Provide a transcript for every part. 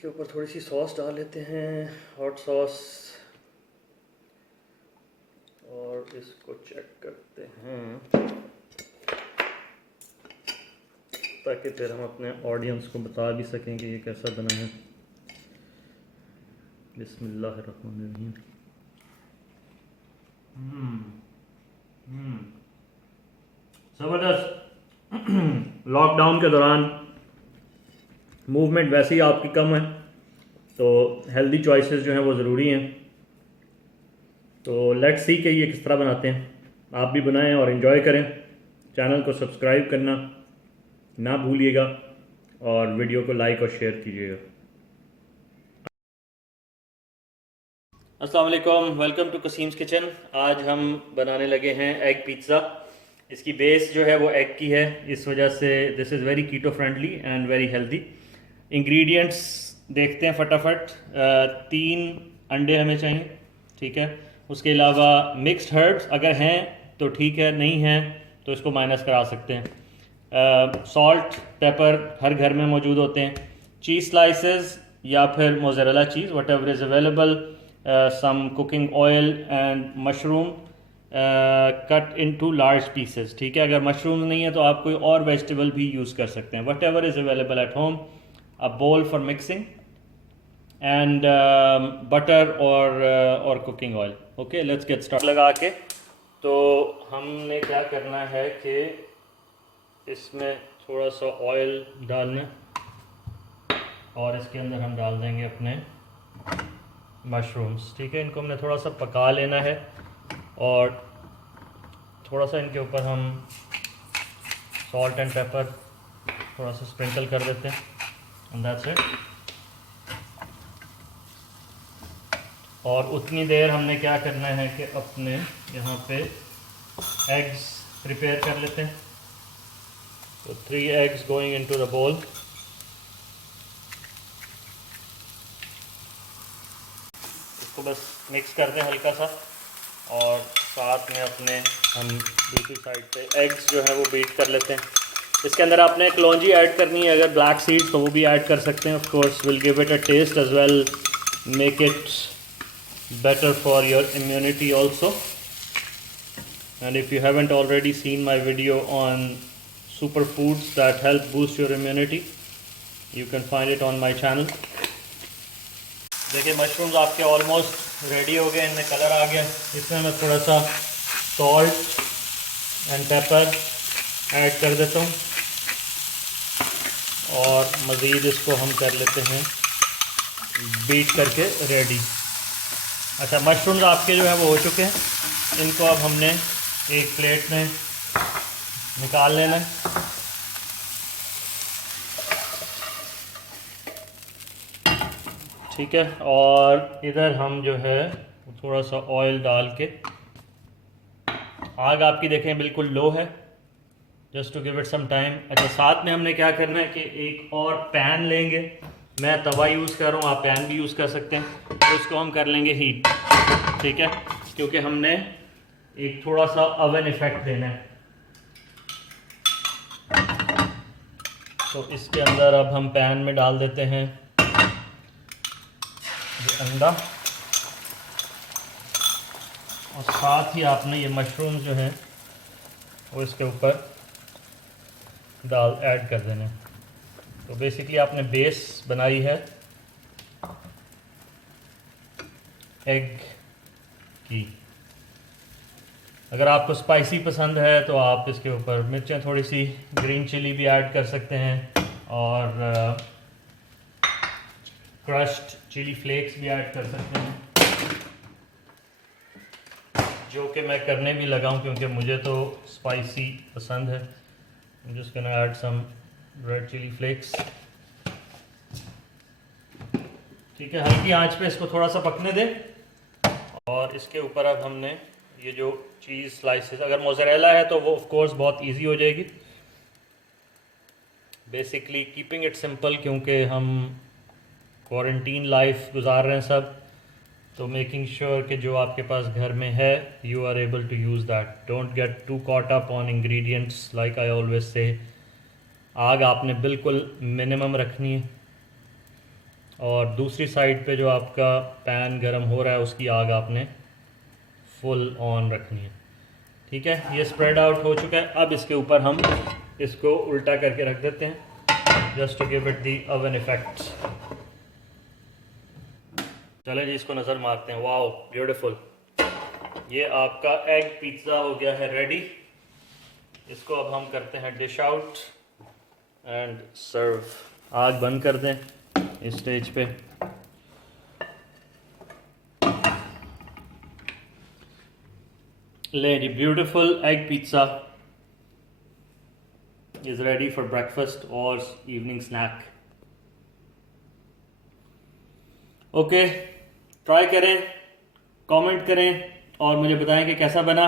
इसके ऊपर थोड़ी सी सॉस डाल लेते हैं, हॉट सॉस, और इसको चेक करते हैं ताकि फिर हम अपने ऑडियंस को बता भी सकें कि ये कैसा बना है। बिस्मिल्लाहिर्रहमानिर्रहीम। ज़बरदस्त। लॉकडाउन के दौरान मूवमेंट वैसे ही आपकी कम है, तो हेल्दी चॉइसेस जो हैं वो ज़रूरी हैं। तो लेट्स सी कि ये किस तरह बनाते हैं। आप भी बनाएं और इन्जॉय करें। चैनल को सब्सक्राइब करना ना भूलिएगा और वीडियो को लाइक और शेयर कीजिएगा। अस्सलाम वालेकुम, वेलकम टू कसीम्स किचन। आज हम बनाने लगे हैं एग पिज़्ज़ा। इसकी बेस जो है वो एग की है, इस वजह से this is very keto friendly and very healthy. Ingredients देखते हैं फटाफट। 3 अंडे हमें चाहिए, ठीक है। उसके अलावा मिक्स्ड हर्ब्स अगर हैं तो ठीक है, नहीं हैं तो इसको माइनस करा सकते हैं। सॉल्ट, पेपर हर घर में मौजूद होते हैं। चीज़ स्लाइसेस या फिर mozzarella cheese, whatever is available. Some cooking oil and mushroom cut into large pieces, ठीक है। अगर मशरूम नहीं है तो आप कोई और वेजिटेबल भी यूज़ कर सकते हैं, whatever is available at home. A bowl for mixing and butter और cooking oil. Okay, let's get start. लगा के तो हमने क्या करना है कि इसमें थोड़ा सा ऑयल डालना और इसके अंदर हम डाल देंगे अपने मशरूम्स, ठीक है। इनको हमने थोड़ा सा पका लेना है और थोड़ा सा इनके ऊपर हम सॉल्ट एंड पेपर थोड़ा सा स्प्रिंकल कर देते हैं, एंड दैट्स इट। और उतनी देर हमने क्या करना है कि अपने यहाँ पे एग्स प्रिपेयर कर लेते हैं। तो 3 eggs गोइंग इनटू द बोल। इसको बस मिक्स कर दें हल्का सा, और साथ में अपने हम दूसरी साइड पे एग्स जो है वो बीट कर लेते हैं। इसके अंदर आपने कलौंजी ऐड करनी है, अगर ब्लैक सीड्स तो वो भी ऐड कर सकते हैं। Of course will give it a taste as well, make it better for your immunity also. And if you haven't already seen my video on superfoods that help boost your immunity, you can find it on my channel. देखिए mushrooms आपके almost ready हो गए, इनमें colour आ गया। इसमें मैं थोड़ा सा सॉल्ट एंड पेपर ऐड कर देता हूँ और मज़ीद इसको हम कर लेते हैं बीट करके रेडी। अच्छा, मशरूम्स आपके जो है वो हो चुके हैं। इनको अब हमने एक प्लेट में निकाल लेना है। ठीक है, और इधर हम जो है थोड़ा सा ऑयल डाल के, आग आपकी देखें बिल्कुल लो है, just to give it some time. अच्छा, साथ में हमने क्या करना है कि एक और पैन लेंगे। मैं तवा यूज़ कर रहा हूँ, आप पैन भी यूज़ कर सकते हैं। तो इसको हम कर लेंगे हीट, ठीक है, क्योंकि हमने एक थोड़ा सा ओवन इफेक्ट देना है। तो इसके अंदर अब हम पैन में डाल देते हैं ये अंडा, और साथ ही आपने ये मशरूम जो है वो इसके ऊपर डाल ऐड कर देने। तो बेसिकली आपने बेस बनाई है एग की। अगर आपको स्पाइसी पसंद है तो आप इसके ऊपर मिर्चें, थोड़ी सी ग्रीन चिली भी ऐड कर सकते हैं, और क्रश्ड चिली फ्लेक्स भी ऐड कर सकते हैं, जो कि मैं करने भी लगा हूँ क्योंकि मुझे तो स्पाइसी पसंद है। I'm just gonna add some red chili flakes. ठीक है, हल्की आंच पे इसको थोड़ा सा पकने दें, और इसके ऊपर अब हमने ये जो चीज़ स्लाइसेस, अगर मोज़रेला है तो वो ऑफ कोर्स बहुत इजी हो जाएगी। बेसिकली कीपिंग इट सिंपल, क्योंकि हम क्वारंटीन लाइफ गुजार रहे हैं सब, तो मेकिंग श्योर कि जो आपके पास घर में है you are able to use that. Don't get too caught up on ingredients, like I always say. आग आपने बिल्कुल मिनिमम रखनी है, और दूसरी साइड पे जो आपका पैन गरम हो रहा है उसकी आग आपने फुल ऑन रखनी है। ठीक है, ये स्प्रेड आउट हो चुका है। अब इसके ऊपर हम इसको उल्टा करके रख देते हैं just to give it the oven effect. चलें जी, इसको नज़र मारते हैं। वाओ ब्यूटीफुल, ये आपका एग पिज़्ज़ा हो गया है रेडी। इसको अब हम करते हैं डिश आउट एंड सर्व। आग बंद कर दें इस स्टेज पे। ले जी, beautiful egg pizza is ready for breakfast और इवनिंग स्नैक। ओके, ट्राई करें, कमेंट करें और मुझे बताएं कि कैसा बना।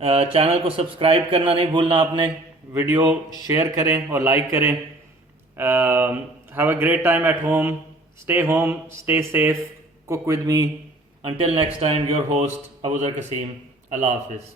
चैनल को सब्सक्राइब करना नहीं भूलना आपने। वीडियो शेयर करें और लाइक करें। Have a great time at home, stay home, stay safe, cook with me. Until next time, your host Abu Zar Kasim. Allah Hafiz.